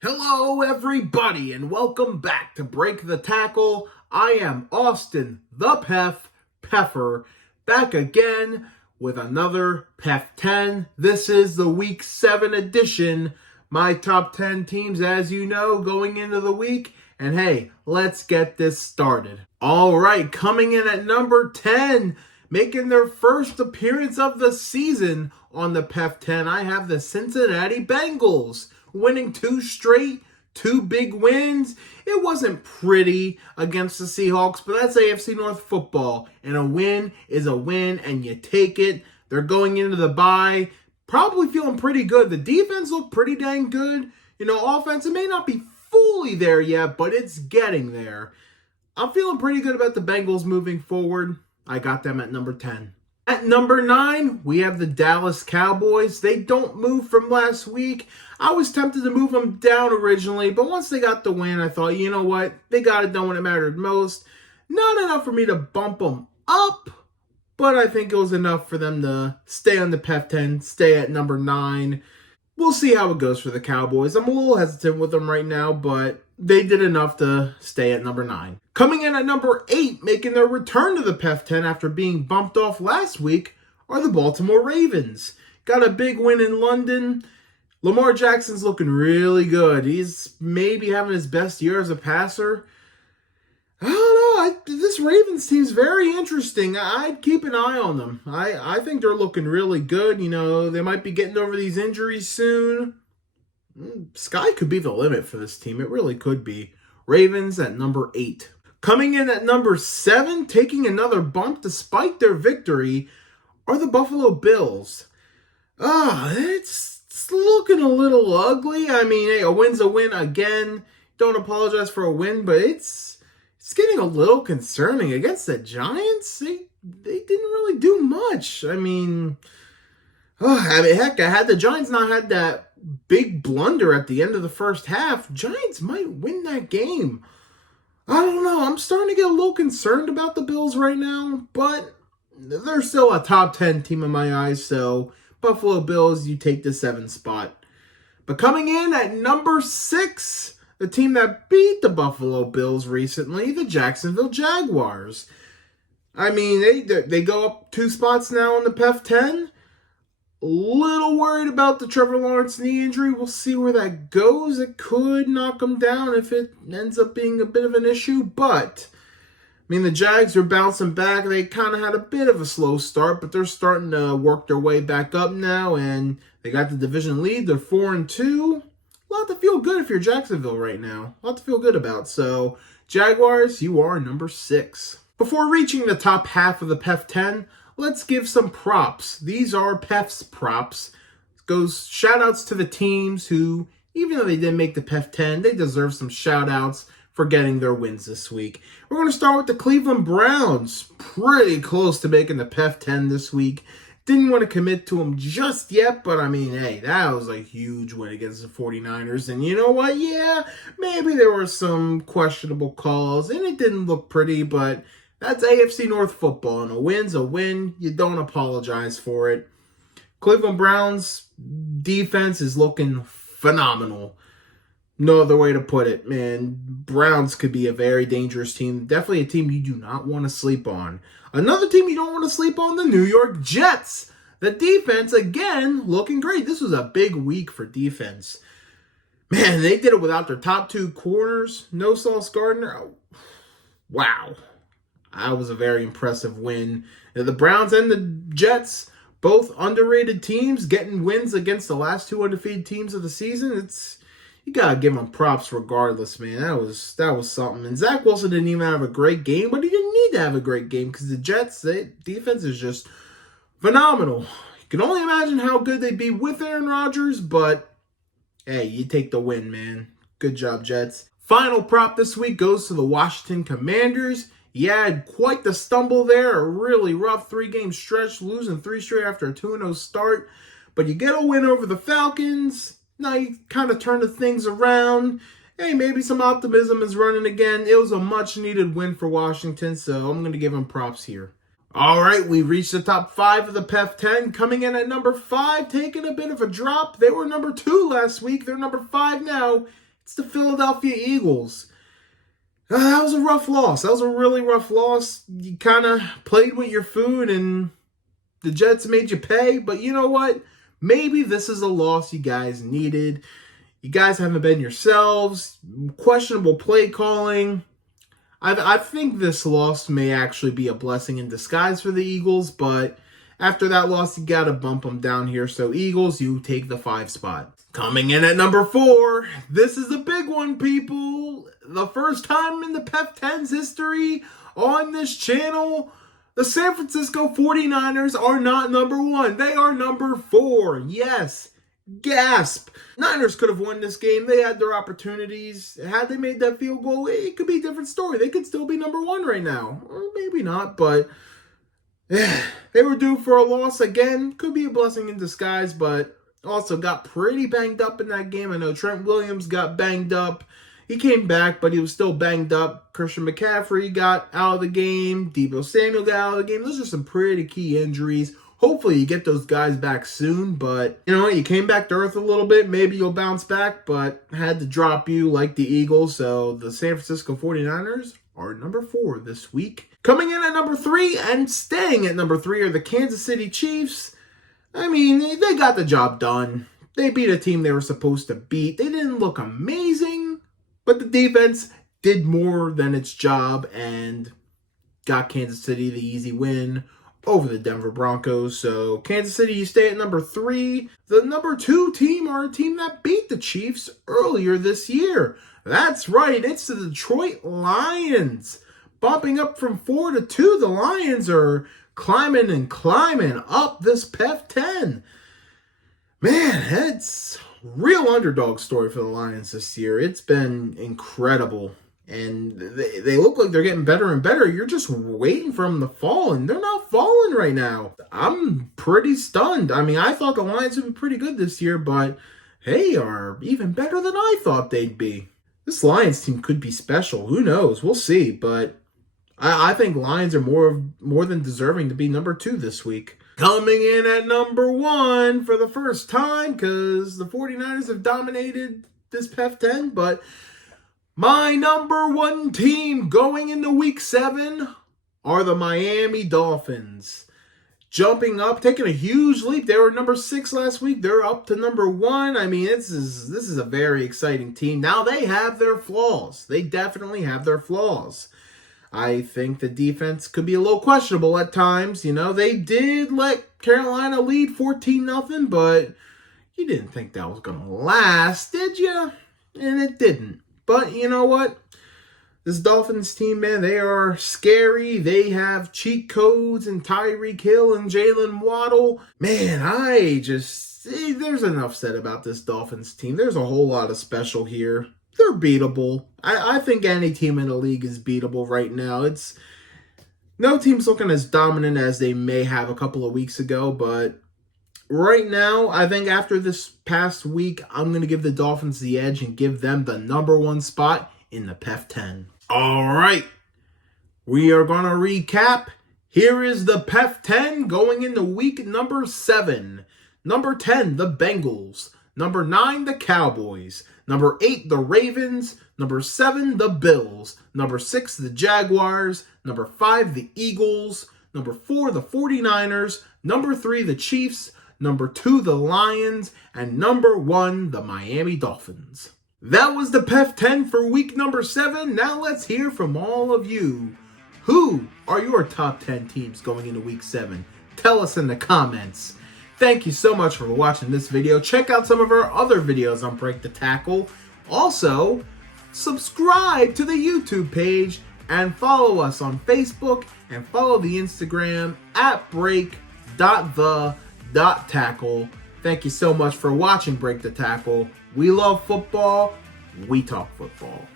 Hello, everybody, and welcome back to Break the Tackle. I am Austin, the Peffer, back again with another PEF 10. This is the Week 7 edition. My top 10 teams, as you know, going into the week. And hey, let's get this started. All right, coming in at number 10, making their first appearance of the season on the PEF 10, I have the Cincinnati Bengals, winning two straight, two big wins. It wasn't pretty against the Seahawks, but that's AFC North football. And a win is a win, and you take it. They're going into the bye, probably feeling pretty good. The defense looked pretty dang good. Offense, it may not be fully there yet, but it's getting there. I'm feeling pretty good about the Bengals moving forward. I got them at number 10. At number 9, we have the Dallas Cowboys. They don't move from last week. I was tempted to move them down originally, but once they got the win, I thought, you know what? They got it done when it mattered most. Not enough for me to bump them up, but I think it was enough for them to stay on the PEF 10, stay at number 9. We'll see how it goes for the Cowboys. I'm a little hesitant with them right now, but they did enough to stay at number 9. Coming in at number 8, making their return to the PEF 10 after being bumped off last week, are the Baltimore Ravens. Got a big win in London. Lamar Jackson's looking really good. He's maybe having his best year as a passer. I don't know. This Ravens team's very interesting. I'd keep an eye on them. I think they're looking really good. They might be getting over these injuries soon. Sky could be the limit for this team. It really could be. Ravens at number 8. Coming in at number 7, taking another bump despite their victory, are the Buffalo Bills. It's looking a little ugly. I mean, hey, a win's a win again. Don't apologize for a win, but it's getting a little concerning. Against the Giants, they didn't really do much. Heck, had the Giants not had that big blunder at the end of the first half, Giants might win that game. I don't know. I'm starting to get a little concerned about the Bills right now, but they're still a top 10 team in my eyes, so Buffalo Bills, you take the 7th spot. But coming in at number 6, the team that beat the Buffalo Bills recently, the Jacksonville Jaguars. They go up 2 spots now on the PEF 10. A little worried about the Trevor Lawrence knee injury. We'll see where that goes. It could knock them down if it ends up being a bit of an issue. But, the Jags are bouncing back. They kind of had a bit of a slow start, but they're starting to work their way back up now. And they got the division lead. They're 4-2. A lot to feel good if you're Jacksonville right now. A lot to feel good about. So, Jaguars, you are number 6. Before reaching the top half of the PEF 10, let's give some props. These are PEF's props. Goes shout-outs to the teams who, even though they didn't make the PEF 10, they deserve some shout-outs for getting their wins this week. We're going to start with the Cleveland Browns. Pretty close to making the PEF 10 this week. Didn't want to commit to them just yet, but hey, that was a huge win against the 49ers. And you know what? Yeah, maybe there were some questionable calls, and it didn't look pretty, but that's AFC North football, and a win's a win. You don't apologize for it. Cleveland Browns defense is looking phenomenal. No other way to put it, man. Browns could be a very dangerous team. Definitely a team you do not want to sleep on. Another team you don't want to sleep on, the New York Jets. The defense, again, looking great. This was a big week for defense. Man, they did it without their top 2 corners. No Sauce Gardner. Wow. That was a very impressive win. The Browns and the Jets, both underrated teams, getting wins against the last 2 undefeated teams of the season. You gotta give them props regardless, man. That was something. And Zach Wilson didn't even have a great game, but he didn't need to have a great game because the Jets' defense is just phenomenal. You can only imagine how good they'd be with Aaron Rodgers, but hey, you take the win, man. Good job, Jets. Final prop this week goes to the Washington Commanders. You had quite the stumble there, a really rough 3-game stretch, losing 3 straight after a 2-0 start. But you get a win over the Falcons. Now you kind of turn the things around. Hey, maybe some optimism is running again. It was a much-needed win for Washington, so I'm going to give them props here. All right, we reached the top 5 of the PEF 10. Coming in at number 5, taking a bit of a drop. They were number 2 last week. They're number 5 now. It's the Philadelphia Eagles. That was a rough loss. That was a really rough loss. You kind of played with your food and the Jets made you pay. But you know what? Maybe this is a loss you guys needed. You guys haven't been yourselves. Questionable play calling. I think this loss may actually be a blessing in disguise for the Eagles, but after that loss, you got to bump them down here. So Eagles, you take the 5 spot. Coming in at number 4, this is a big one, people. The first time in the PEF 10's history on this channel, the San Francisco 49ers are not number 1. They are number 4. Yes. Gasp. Niners could have won this game. They had their opportunities. Had they made that field goal, it could be a different story. They could still be number 1 right now. Or maybe not, but they were due for a loss again. Could be a blessing in disguise, but also got pretty banged up in that game. I know Trent Williams got banged up. He came back, but he was still banged up. Christian McCaffrey got out of the game. Deebo Samuel got out of the game. Those are some pretty key injuries. Hopefully you get those guys back soon, but you know what? You came back to earth a little bit. Maybe you'll bounce back, but had to drop you like the Eagles. So the San Francisco 49ers are number 4 this week. Coming in at number 3 and staying at number 3 are the Kansas City Chiefs. I mean, they got the job done. They beat a team they were supposed to beat. They didn't look amazing, but the defense did more than its job and got Kansas City the easy win over the Denver Broncos. So Kansas City, you stay at number 3. The number 2 team are a team that beat the Chiefs earlier this year. That's right, it's the Detroit Lions. Bumping up from 4 to 2, the Lions are climbing up this PEF 10. Man, it's real underdog story for the Lions this year. It's been incredible. And they look like they're getting better and better. You're just waiting for them to fall, and they're not falling right now. I'm pretty stunned. I mean, I thought the Lions would be pretty good this year, but they are even better than I thought they'd be. This Lions team could be special. Who knows? We'll see. But I think Lions are more than deserving to be number 2 this week. Coming in at number 1 for the first time, because the 49ers have dominated this PEF 10, but my number 1 team going into week 7 are the Miami Dolphins. Jumping up, taking a huge leap. They were number 6 last week. They're up to number 1. I mean, this is a very exciting team. Now, they have their flaws. They definitely have their flaws. I think the defense could be a little questionable at times. You know, they did let Carolina lead 14-0, but you didn't think that was going to last, did you? And it didn't. But you know what? This Dolphins team, man, they are scary. They have cheat codes and Tyreek Hill and Jalen Waddle. Man, there's enough said about this Dolphins team. There's a whole lot of special here. They're beatable. I think any team in the league is beatable right now. No team's looking as dominant as they may have a couple of weeks ago, but right now, I think after this past week, I'm going to give the Dolphins the edge and give them the number 1 spot in the PEF 10. All right. We are going to recap. Here is the PEF 10 going into week number 7. Number 10, the Bengals. Number 9, the Cowboys. Number 8, the Ravens. Number 7, the Bills. Number 6, the Jaguars. Number 5, the Eagles. Number 4, the 49ers. Number 3, the Chiefs. Number 2, the Lions. And number 1, the Miami Dolphins. That was the PEF 10 for week number 7. Now let's hear from all of you. Who are your top 10 teams going into week 7? Tell us in the comments. Thank you so much for watching this video. Check out some of our other videos on Break the Tackle. Also, subscribe to the YouTube page and follow us on Facebook and follow the Instagram at break.the.tackle. Thank you so much for watching Break the Tackle. We love football. We talk football.